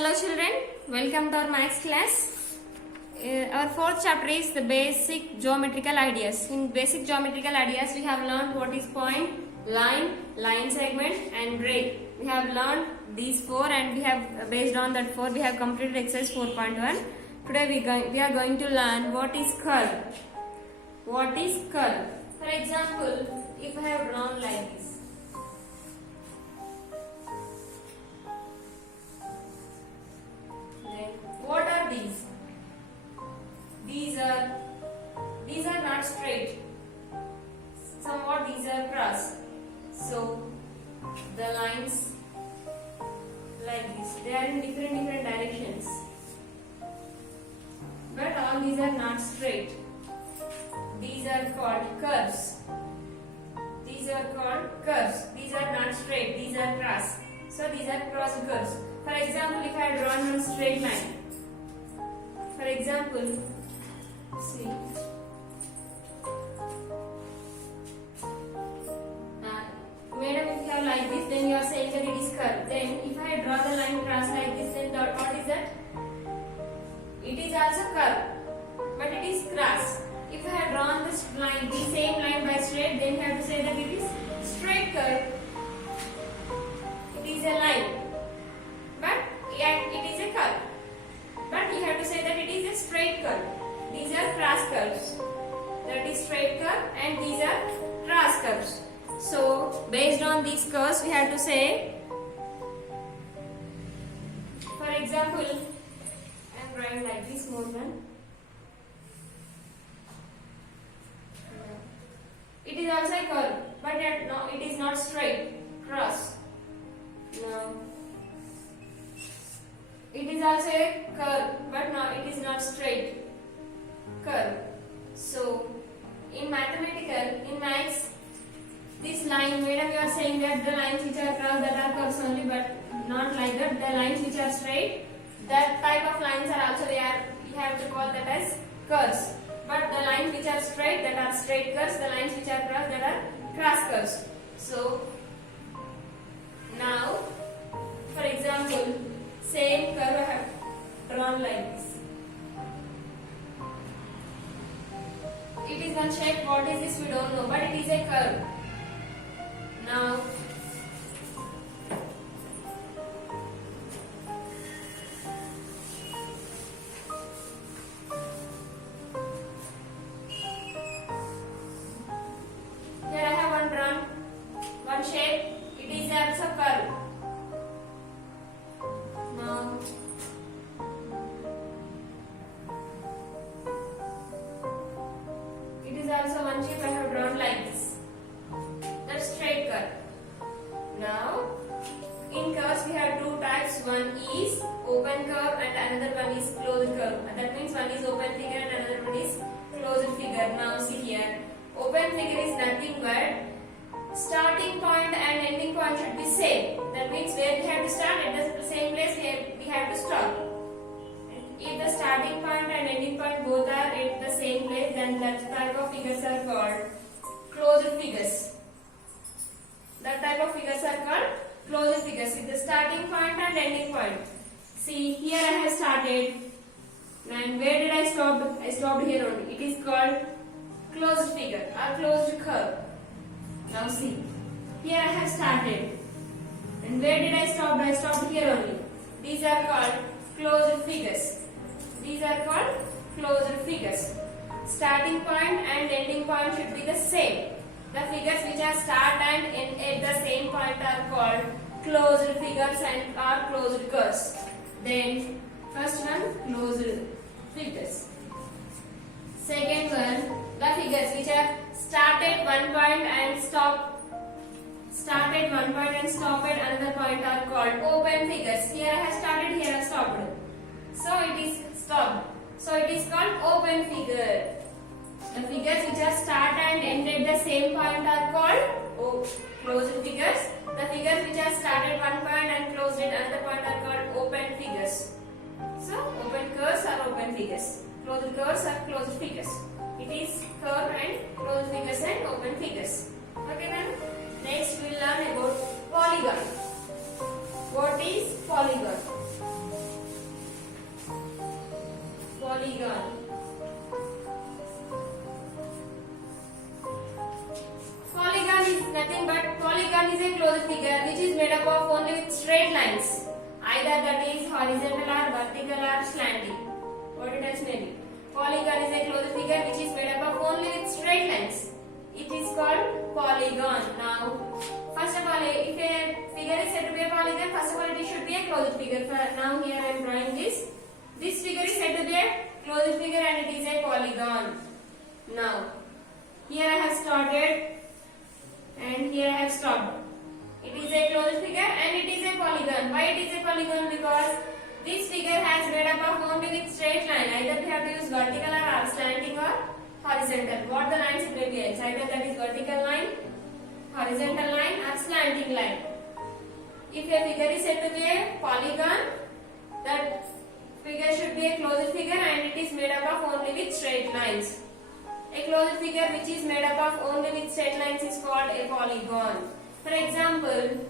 Hello children, welcome to our maths class. Our fourth chapter is the basic geometrical ideas. In basic geometrical ideas we have learned what is point, line, line segment and ray. We have learned these four and we have based on that four we have completed exercise 4.1. Today we are going to learn what is curve. What is curve? For example, if I have drawn like this. What are these? These are not straight. Somewhat these are cross. So the lines like this, they are in different directions. But all these are not straight. These are called curves. These are called curves. These are not straight. These are cross. So these are cross curves. For example, if I had drawn one straight line. For example, see, madam, if you have like this, then you are saying that it is curved. Then if I draw the line cross like this, then what is that? It is also curved, but it is cross. If I have drawn this line, the same line by straight, then you have to say that it is straight curve. It is a line, but it is a curve. But you have to say that it is a straight curve. These are cross curves. That is straight curve and these are cross curves. So based on these curves we have to say, for example, I am drawing like this more than. It is also a curve, but no, it is not straight. Cross. No. It is also a curve, but no, it is not straight. Curve. So, in mathematical, in maths, this line, madam, you are saying that the lines which are curved, that are curves only, but not like that. The lines which are straight, that type of lines are also there. We have to call that as curves. But the lines which are straight, that are straight curves. The lines which are cross, that are cross curves. So, now, for example, same curve I have drawn like this. It is one shape. What is this? We don't know, but it is a curve. Now, here I have one shape. It is also curve. Now, it is also one shape I have drawn like this. That's straight curve. Now, in curves we have two types. One is open curve and another one is closed curve. That means one is open figure and another one is closed figure. Now see here, open figure is nothing but starting point and ending point should be same. That means where we have to start at the same place where we have to stop. If the starting point and ending point both are at the same place, then that type of figures are called closed figures. That type of figures are called closed figures with the starting point and ending point. See, here I have started and where did I stop? I stopped here only. It is called closed figure or closed curve. Now see, here I have started and where did I stop? I stopped here only. These are called closed figures. These are called closed figures. Starting point and ending point should be the same. The figures which are start and end at the same point are called closed figures and are closed curves. Then first one, closed figures. Second one, the figures which are start at one point and stop. Start at one point and stop at another point are called open figures. Here I have started, here I have stopped. So it is stopped. So it is called open figure. The figures which are start and end at the same point are called closed figures. The figures which are start at one point and closed at another point are called open figures. So open curves are open figures. Closed curves are closed figures. It is curve and closed figures and open figures. Okay then. Next we will learn about polygon. What is polygon? polygon. Polygon is nothing but polygon is a closed figure which is made up of only with straight lines. Either that is horizontal or vertical or slanting. What it has made it. Polygon is a closed figure which is made up of only with straight lines. It is called polygon. Now, first of all, if a figure is said to be a polygon, first of all it should be a closed figure. Now here I am drawing this. This figure is said to be a closed figure and it is a polygon. Now, here I have started and here I have stopped. It is a closed figure and it is a polygon. Why it is a polygon? Because this figure has made up of only with straight line. Either we have to use vertical or slanting or horizontal. What the lines it may be? Either that is vertical line, horizontal line or slanting line. If a figure is said to be a polygon, that figure should be a closed figure and it is made up of only with straight lines. A closed figure which is made up of only with straight lines is called a polygon. For example,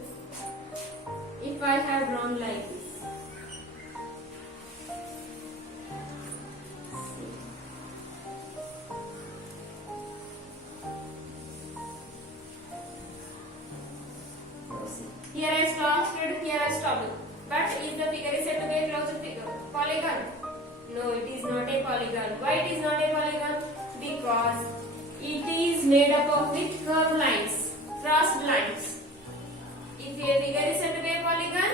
if I have drawn like this. Here I started, here I stopped. But if the figure is said to be a closed figure, polygon? No, it is not a polygon. Why it is not a polygon? Because it is made up of with curved lines, crossed lines. If a figure is said to be a polygon,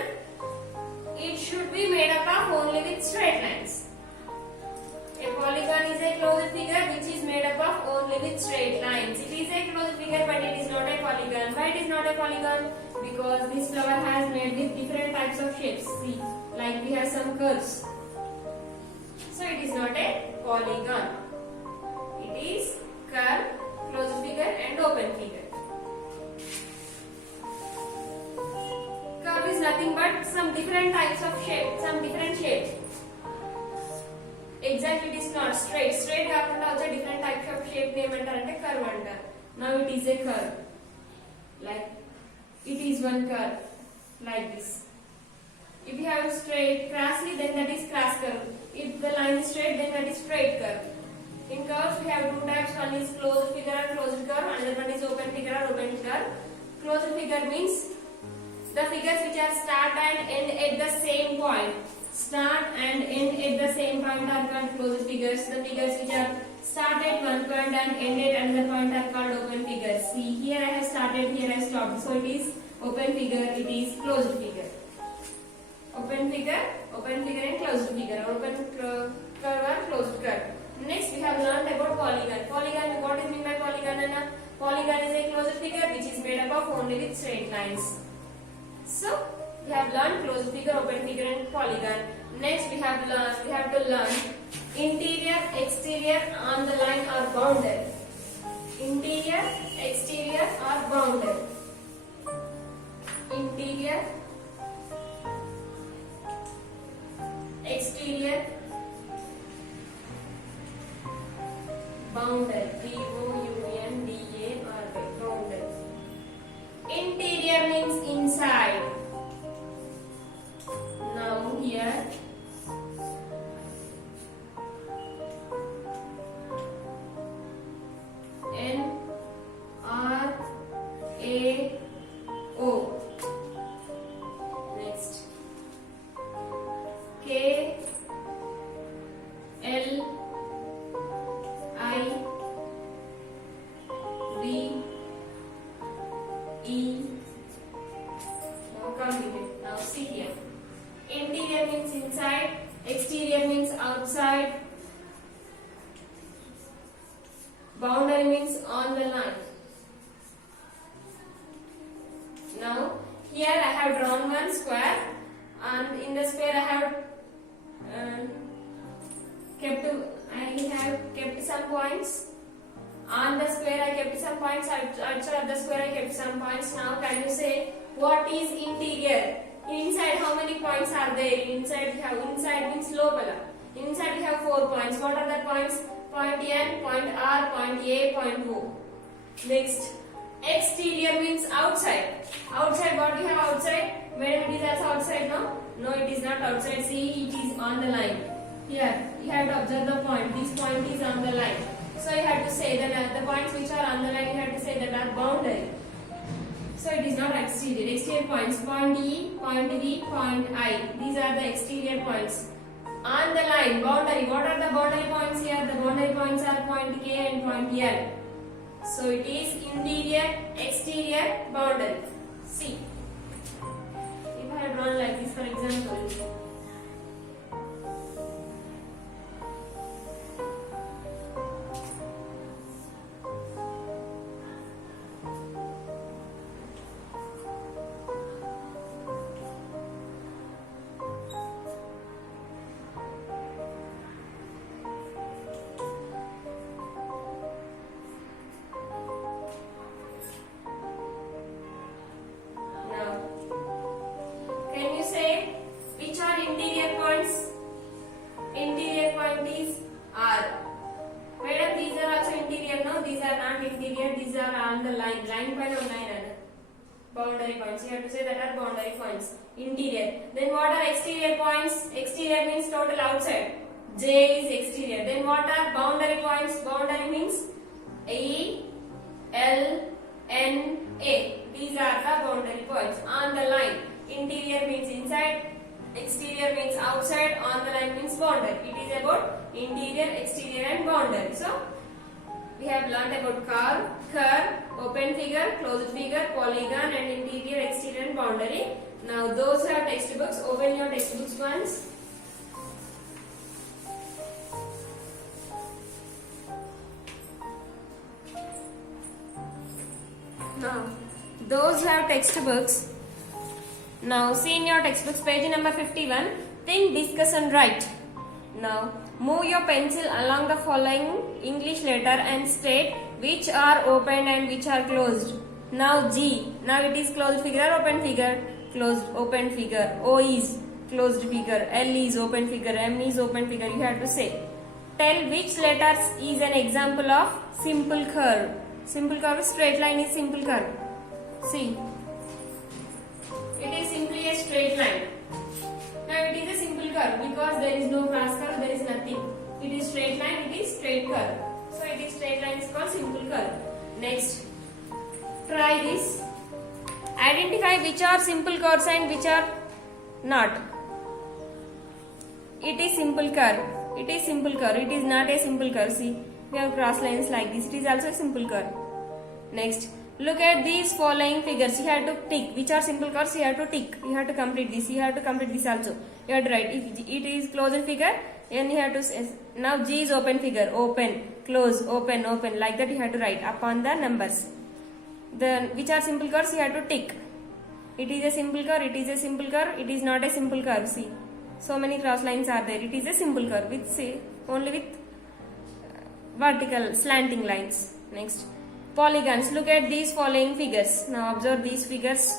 it should be made up of only with straight lines. A polygon is a closed figure which is made up of only with straight lines. It is a closed figure but it is not a polygon. Why it is not a polygon? Because this flower has made with different types of shapes. See, like we have some curves. So it is not a polygon. It is curve, closed figure and open figure. Curve is nothing but some different types of shape, some different shapes. Exactly it is not straight. Straight కాకుండా వచ్చే different types of shape ఏమంటారంటే curve అంటారు. Now it is a curve. Like it is one curve like this. If you have straight crossly then that is cross curve. If the line is straight then that is straight curve. In curves we have two types. One is closed figure or closed curve. Another one is open figure or open curve. Closed figure means the figures which are start and end at the same point. Start and end at the same point are called closed figures. The figures which are start at one point and end at another point are called open figures. See, here I have started, here I stopped. So it is open figure, it is closed figure. Open figure and closed figure. Open curve or closed curve. Next we have learned about polygon. Polygon, what is mean by polygon? Polygon is a closed figure which is made up of only with straight lines. So we have learned closed figure, open figure and polygon. Next we have to learn interior, exterior on the line or bounded. Interior, exterior or bounded. Interior, exterior, bounded. B-O-U-N-D-A-R-Y. Bounded. Interior means inside. Now here N-R-A-O. Next K-L-I-V-E. Now completed. Now see here. Interior means inside, exterior means outside, boundary means on the line. Now here I have drawn one square and in the square I have kept some points. On the square I kept some points, outside of the square I kept some points. Now can you say what is interior? Inside how many points are there? Inside means lopala. Inside we have 4 points. What are the points? Point N, point R, point A, point O. Next, exterior means outside. Outside, what we have outside? Madam, it is also outside, no? No, it is not outside. See, it is on the line. Here, you have to observe the point. This point is on the line. So you have to say that the points which are on the line, you have to say that are boundary. So it is not exterior. Exterior points, point E, point V, point I. These are the exterior points. On the line, boundary. What are the boundary points here? The boundary points are point K and point L. So it is interior, exterior, boundary. See. If I have drawn like this, for example. Boundary points. You have to say that are boundary points. Interior. Then what are exterior points? Exterior means total outside. J is exterior. Then what are boundary points? Boundary means E, L, N, A. These are the boundary points on the line. Interior means inside. Exterior means outside. On the line means boundary. It is about interior, exterior and boundary. So we have learnt about curve, open figure, closed figure, polygon and interior, exterior and boundary. Now those are textbooks. Open your textbooks once. Now those have textbooks. Now see in your textbooks page number 51. Think, discuss and write. Now move your pencil along the following English letter and state which are open and which are closed. Now G. Now it is closed figure or open figure? Closed, open figure. O is closed figure. L is open figure. M is open figure. You have to say. Tell which letters is an example of simple curve. Simple curve, straight line is simple curve. See. It is simply a straight line. Now it is a simple curve because there is no cross curve, there is nothing. It is straight line, it is straight curve. So it is straight line is called simple curve. Next, try this. Identify which are simple curves and which are not. It is simple curve. It is simple curve. It is not a simple curve. See, we have cross lines like this. It is also a simple curve. Next, look at these following figures. You have to tick. Which are simple curves? You have to tick. You have to complete this. You have to complete this also. You have to write. If it is closed figure, then you have to say. Now G is open figure. Open, close, open, open. Like that you have to write upon the numbers. Then which are simple curves? You have to tick. It is a simple curve. It is a simple curve. It is not a simple curve. See, so many cross lines are there. It is a simple curve with say only with vertical slanting lines. Next. Polygons. Look at these following figures. Now observe these figures.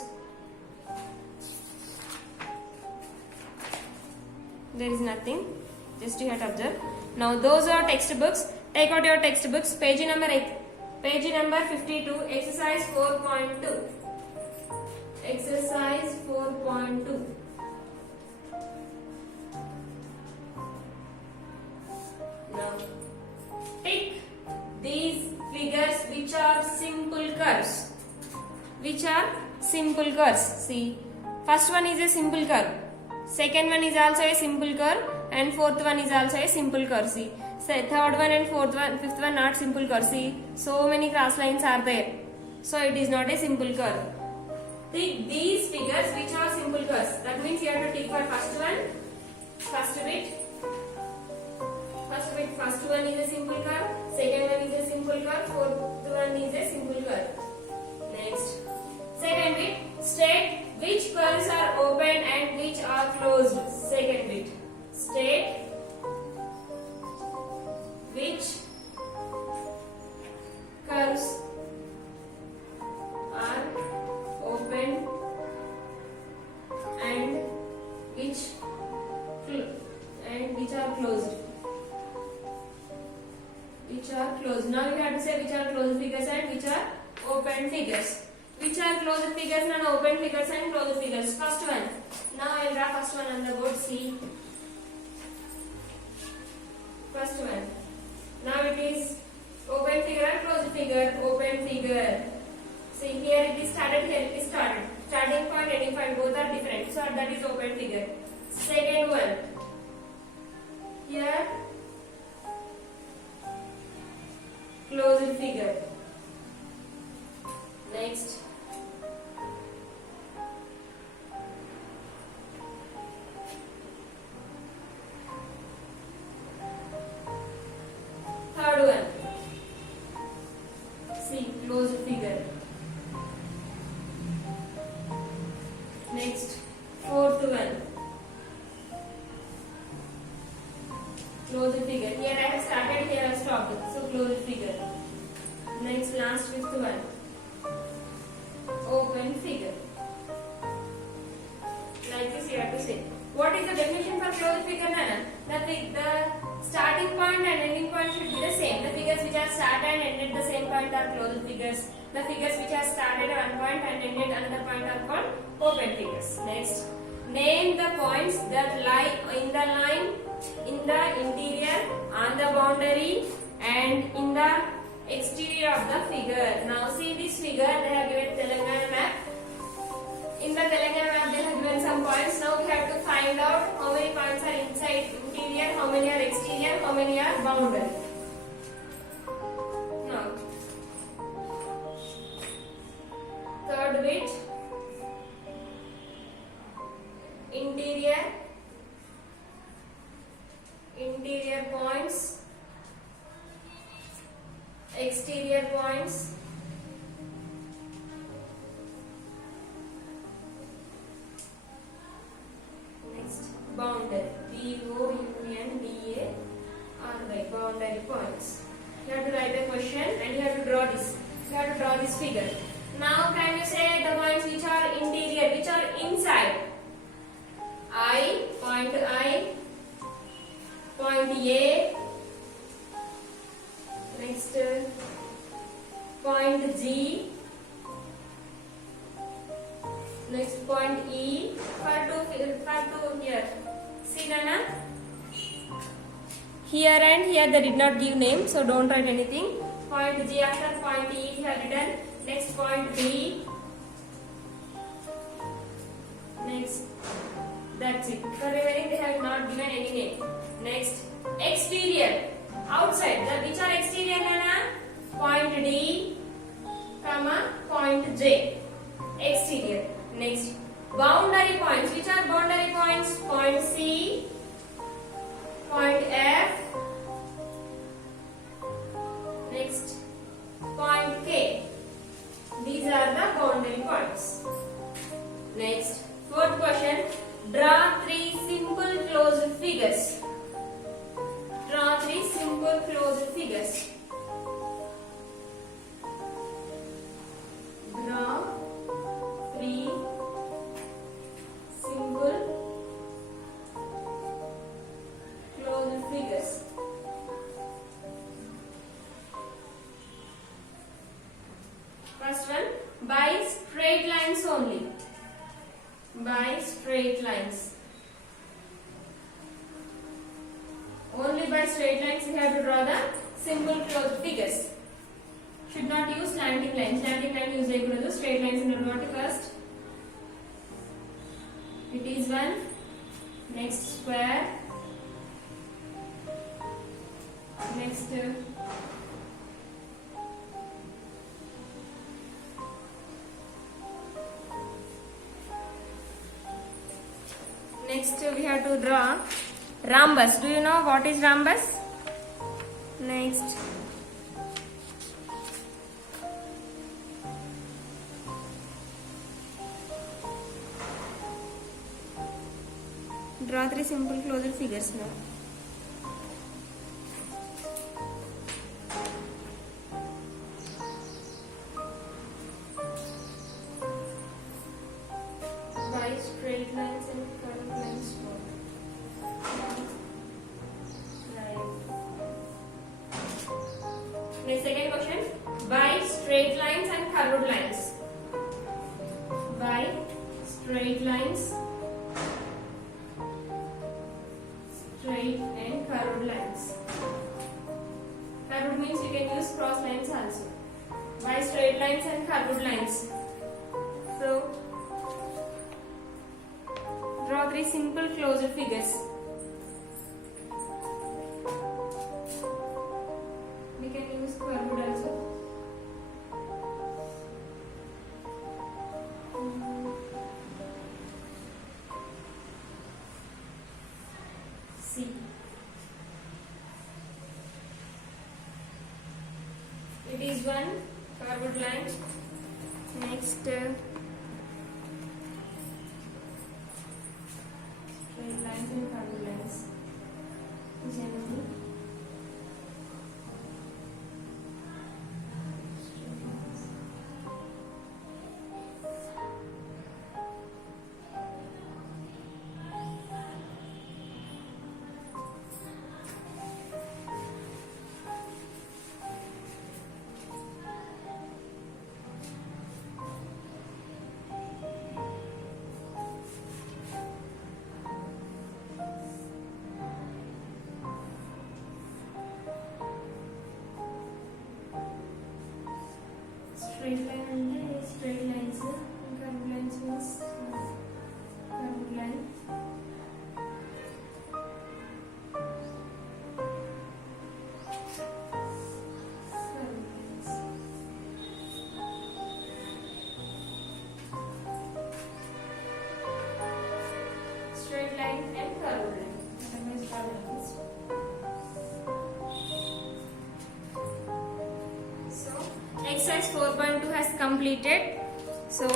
There is nothing. Just you have to observe. Now those are textbooks. Take out your textbooks. Page number 52. Exercise 4.2. Exercise 4.2. Now tick these figures which are simple curves. Which are simple curves. See, first one is a simple curve. Second one is also a simple curve. And fourth one is also a simple curve. See, third one and fifth one not simple curve. See, so many cross lines are there. So it is not a simple curve. Tick these figures which are simple curves. That means you have to tick for first one, first bit. First one is a simple curve, second one is a simple curve, fourth one is a simple curve. Next, second bit, state which curves are open and which are closed. Second bit, state which curves are open and which are closed. Which are closed. Now you have to say which are closed figures and which are open figures. Which are closed figures and open figures and closed figures. First one. Now I will draw first one on the board. See. closed figure. Here I have started, here I have stopped. So closed figure. Next, last fifth one. Open figure. Like this you have to say. What is the definition for closed figure, Nana? The starting point and ending point should be the same. The figures which are started and ended the same point are closed figures. The figures which are started at one point and ended another point are called open figures. Next, name the points that lie in the line, in the interior, on the boundary, and in the exterior of the figure. Now see this figure. They have given Telangana map. In the Telangana map, they have given some points. Now we have to find out how many points are inside interior, how many are exterior, how many are boundary. Now, third bit, interior points, exterior points, boundary, B-O-U-N-D-A-R-Y, boundary points. You have to write the question and you have to draw this. You have to draw this figure. Now can you say the points which are interior, which are inside? Point A, next point G, next point E, for two here. See Nana? Here and here they did not give name, so don't write anything. Point G after point E you have written. Next point B. Next, that's it. For remaining they have not given any name. Next, exterior, outside. Which are exterior, Nana? Point D, comma, point J. Exterior. Next, boundary points. Which are boundary points? Point C, point F, next point K. These are the boundary points. Next, fourth question. Draw three simple closed figures. Draw three simple closed figures. Draw three simple closed figures. First one, by straight lines only. By straight lines. Only by straight lines we have to draw the simple closed figures. Should not use slanting lines. Slanting line use like straight lines in what first. It is one. Next square. Next we have to draw rhombus. Do you know what is rhombus? Next, draw three simple closed figures now. By straight lines and curved lines. Next, second question. By straight lines and curved lines. By straight lines, straight and curved lines. Curved means you can use cross lines also. By straight lines and curved lines. So, draw three simple closed figures. We can use curved also. See. It is one curved line. Next, straight lines and curved lines. exercise 4.2 has completed. So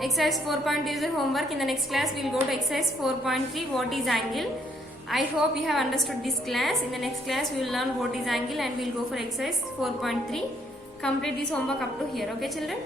exercise 4.2 is a homework. In the next class we will go to exercise 4.3, what is angle. I hope you have understood this class. In the next class we will learn what is angle and we will go for exercise 4.3. Complete this homework up to here. Okay children.